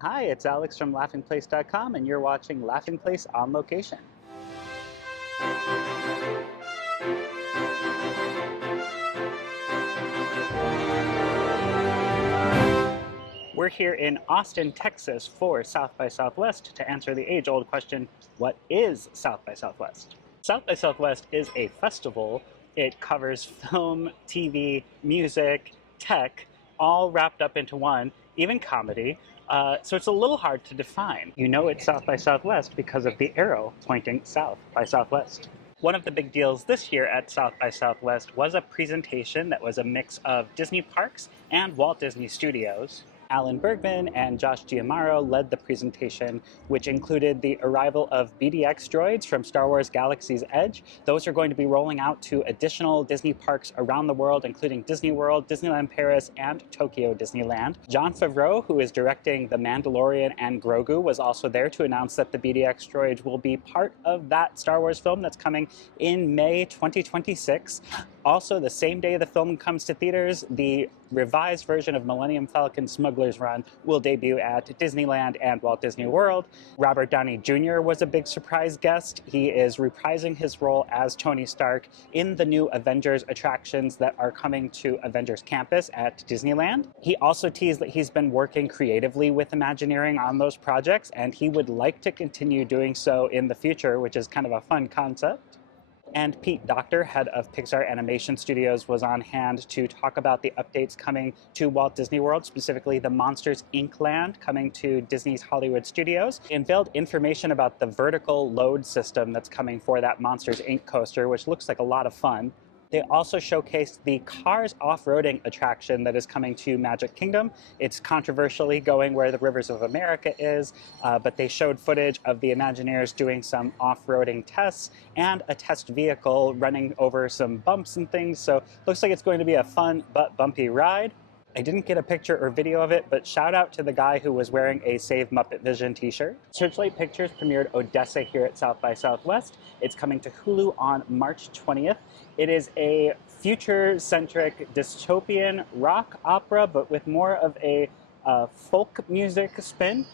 Hi, it's Alex from laughingplace.com, and you're watching Laughing Place on Location. We're here in Austin, Texas for South by Southwest to answer the age-old question, what is South by Southwest? South by Southwest is a festival. It covers film, TV, music, tech, all wrapped up into one, even comedy. So it's a little hard to define. You know it's South by Southwest because of the arrow pointing south by Southwest. One of the big deals this year at South by Southwest was a presentation that was a mix of Disney parks and Walt Disney Studios. Alan Bergman and Josh Giamaro led the presentation, which included the arrival of BDX droids from Star Wars Galaxy's Edge. Those are going to be rolling out to additional Disney parks around the world, including Disney World, Disneyland Paris, and Tokyo Disneyland. Jon Favreau, who is directing The Mandalorian and Grogu, was also there to announce that the BDX droids will be part of that Star Wars film that's coming in May 2026. Also, the same day the film comes to theaters, the revised version of Millennium Falcon Smuggler's Run will debut at Disneyland and Walt Disney World. Robert Downey Jr. was a big surprise guest. He is reprising his role as Tony Stark in the new Avengers attractions that are coming to Avengers Campus at Disneyland. He also teased that he's been working creatively with Imagineering on those projects, and he would like to continue doing so in the future, which is kind of a fun concept. And Pete Docter, head of Pixar Animation Studios, was on hand to talk about the updates coming to Walt Disney World, specifically the Monsters, Inc. land coming to Disney's Hollywood Studios. He unveiled information about the vertical load system that's coming for that Monsters, Inc. coaster, which looks like a lot of fun. They also showcased the Cars off-roading attraction that is coming to Magic Kingdom. It's controversially going where the Rivers of America is, but they showed footage of the Imagineers doing some off-roading tests and a test vehicle running over some bumps and things. So looks like it's going to be a fun but bumpy ride. I didn't get a picture or video of it, but shout out to the guy who was wearing a Save Muppet Vision t-shirt. Searchlight Pictures premiered Odessa here at South by Southwest. It's coming to Hulu on March 20th. It is a future-centric dystopian rock opera, but with more of a folk music spin.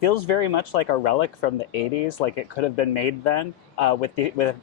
Feels very much like a relic from the 80s, like it could have been made then, with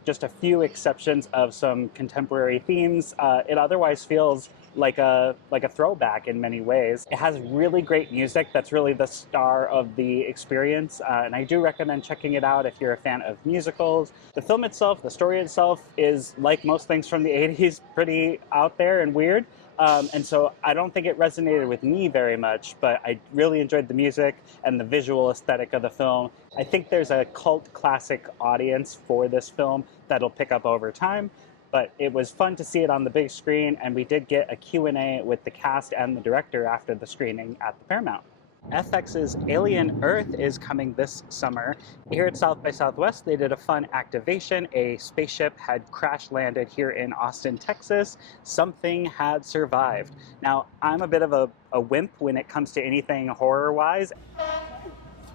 just a few exceptions of some contemporary themes. It otherwise feels like a throwback in many ways. It has really great music that's really the star of the experience, and I do recommend checking it out if you're a fan of musicals. The film itself, the story itself, is like most things from the 80s, pretty out there and weird. And so I don't think it resonated with me very much, but I really enjoyed the music and the visual aesthetic of the film. I think there's a cult classic audience for this film that'll pick up over time, but it was fun to see it on the big screen, and we did get a Q&A with the cast and the director after the screening at the Paramount. FX's Alien Earth is coming this summer. Here at South by Southwest, they did a fun activation. A spaceship had crash landed here in Austin, Texas. Something had survived. Now, I'm a bit of a wimp when it comes to anything horror-wise,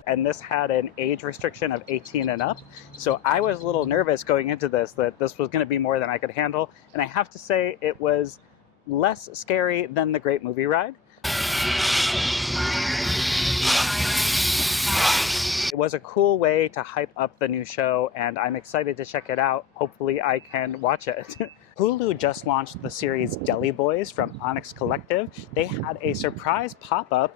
and this had an age restriction of 18 and up. So I was a little nervous going into this, that this was going to be more than I could handle. And I have to say, it was less scary than the Great Movie Ride. It was a cool way to hype up the new show, and I'm excited to check it out. Hopefully I can watch it. Hulu just launched the series Deli Boys from Onyx Collective. They had a surprise pop-up,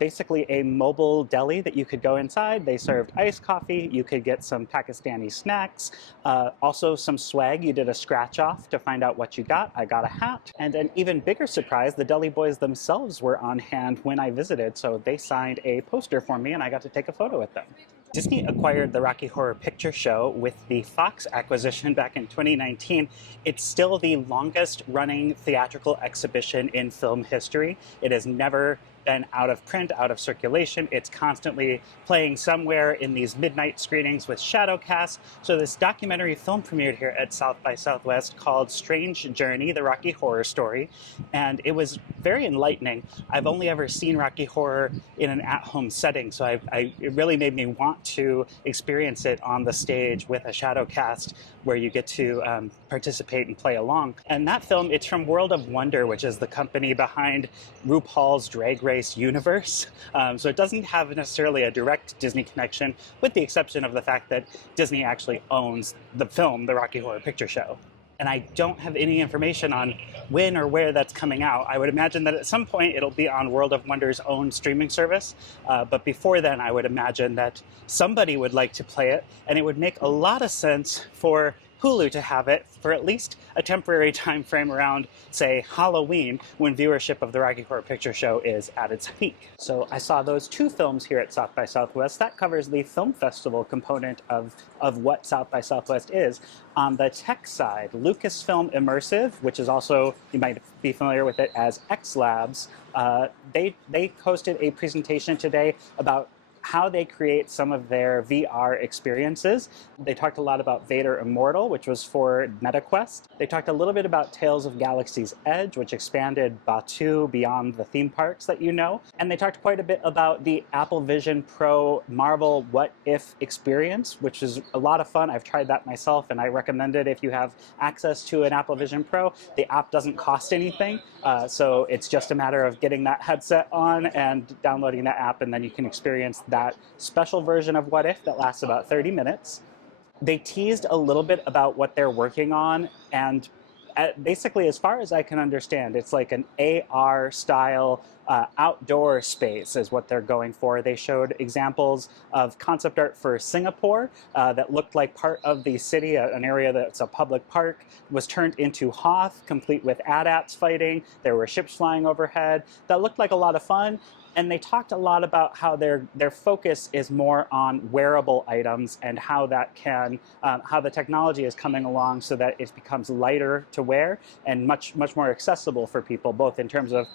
basically a mobile deli that you could go inside. They served iced coffee. You could get some Pakistani snacks, also some swag. You did a scratch-off to find out what you got. I got a hat. And an even bigger surprise, the Deli Boys themselves were on hand when I visited, so they signed a poster for me, and I got to take a photo with them. Disney acquired the Rocky Horror Picture Show with the Fox acquisition back in 2019. It's still the longest running theatrical exhibition in film history. It has never been out of print, out of circulation. It's constantly playing somewhere in these midnight screenings with shadowcasts. So this documentary film premiered here at South by Southwest called Strange Journey, the Rocky Horror Story. And it was very enlightening. I've only ever seen Rocky Horror in an at-home setting, so it really made me want to experience it on the stage with a shadowcast where you get to participate and play along. And that film, it's from World of Wonder, which is the company behind RuPaul's Drag Race Race universe. So it doesn't have necessarily a direct Disney connection, with the exception of the fact that Disney actually owns the film, The Rocky Horror Picture Show. And I don't have any information on when or where that's coming out. I would imagine that at some point it'll be on World of Wonder's own streaming service. But before then, I would imagine that somebody would like to play it, and it would make a lot of sense for Hulu to have it for at least a temporary time frame around, say, Halloween, when viewership of the Rocky Horror Picture Show is at its peak. So I saw those two films here at South by Southwest. That covers the film festival component of what South by Southwest is. On the tech side, Lucasfilm Immersive, which is also, you might be familiar with it as X Labs, they hosted a presentation today about how they create some of their VR experiences. They talked a lot about Vader Immortal, which was for MetaQuest. They talked a little bit about Tales of Galaxy's Edge, which expanded Batuu beyond the theme parks that you know. And they talked quite a bit about the Apple Vision Pro Marvel What If experience, which is a lot of fun. I've tried that myself, and I recommend it if you have access to an Apple Vision Pro. The app doesn't cost anything, so it's just a matter of getting that headset on and downloading that app, and then you can experience that special version of What If that lasts about 30 minutes. They teased a little bit about what they're working on, and basically, as far as I can understand, it's like an AR style outdoor space is what they're going for. They showed examples of concept art for Singapore that looked like part of the city, an area that's a public park, was turned into Hoth, complete with AT-ATs fighting. There were ships flying overhead. That looked like a lot of fun. And they talked a lot about how their focus is more on wearable items and how that can, how the technology is coming along so that it becomes lighter to wear and much more accessible for people, both in terms of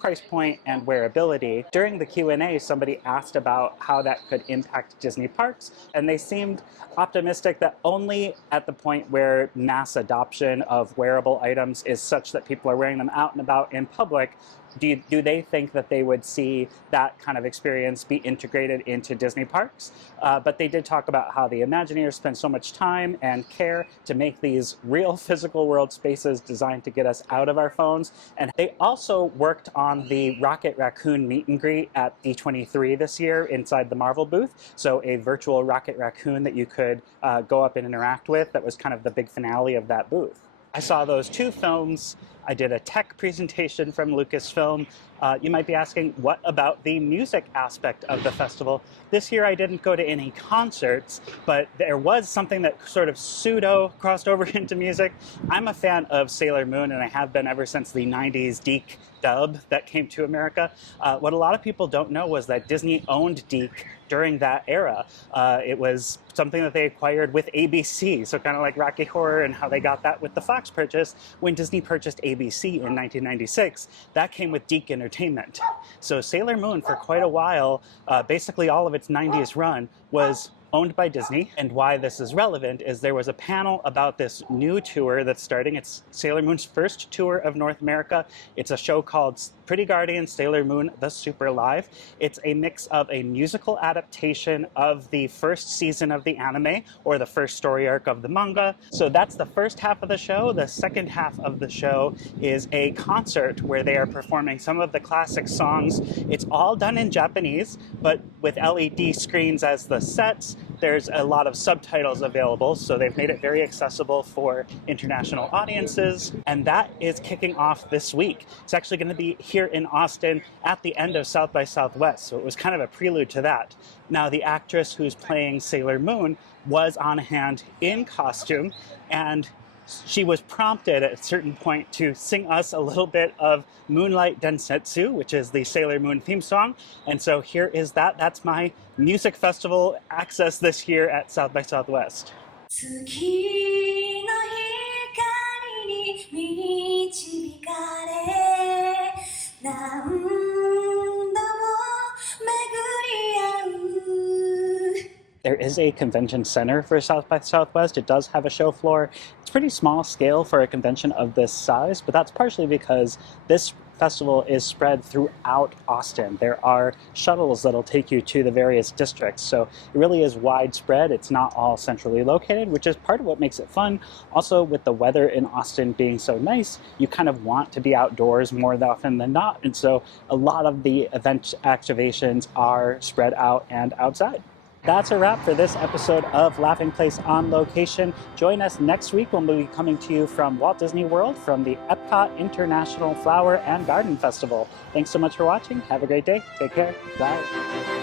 price point and wearability. During the Q&A, somebody asked about how that could impact Disney parks, and they seemed optimistic that only at the point where mass adoption of wearable items is such that people are wearing them out and about in public, do they think that they would see that kind of experience be integrated into Disney parks? But they did talk about how the Imagineers spend so much time and care to make these real physical world spaces designed to get us out of our phones. And they also worked on the Rocket Raccoon meet and greet at D23 this year inside the Marvel booth. So a virtual Rocket Raccoon that you could go up and interact with. That was kind of the big finale of that booth. I saw those two films. I did a tech presentation from Lucasfilm. You might be asking, what about the music aspect of the festival? This year I didn't go to any concerts, but there was something that sort of pseudo crossed over into music. I'm a fan of Sailor Moon, and I have been ever since the 90s Deke dub that came to America. What a lot of people don't know was that Disney owned Deke during that era. It was something that they acquired with ABC, so kind of like Rocky Horror and how they got that with the Fox purchase. When Disney purchased ABC in 1996, that came with Deke Entertainment. So Sailor Moon, for quite a while, basically all of its 90s run, was owned by Disney. And why this is relevant is there was a panel about this new tour that's starting. It's Sailor Moon's first tour of North America. It's a show called Pretty Guardian Sailor Moon The Super Live. It's a mix of a musical adaptation of the first season of the anime, or the first story arc of the manga. So that's the first half of the show. The second half of the show is a concert where they are performing some of the classic songs. It's all done in Japanese, but with LED screens as the sets. There's a lot of subtitles available, so they've made it very accessible for international audiences, and that is kicking off this week. It's actually going to be here in Austin at the end of South by Southwest, so it was kind of a prelude to that. Now, the actress who's playing Sailor Moon was on hand in costume, and she was prompted at a certain point to sing us a little bit of Moonlight Densetsu, which is the Sailor Moon theme song. And so here is that. That's my music festival access this year at South by Southwest. 月の光に導かれ何度も巡り合う There is a convention center for South by Southwest. It does have a show floor. It's pretty small scale for a convention of this size, but that's partially because this festival is spread throughout Austin. There are shuttles that'll take you to the various districts, so it really is widespread. It's not all centrally located, which is part of what makes it fun. Also, with the weather in Austin being so nice, you kind of want to be outdoors more often than not, and so a lot of the event activations are spread out and outside. That's a wrap for this episode of Laughing Place on Location. Join us next week when we'll be coming to you from Walt Disney World from the Epcot International Flower and Garden Festival. Thanks so much for watching. Have a great day. Take care. Bye.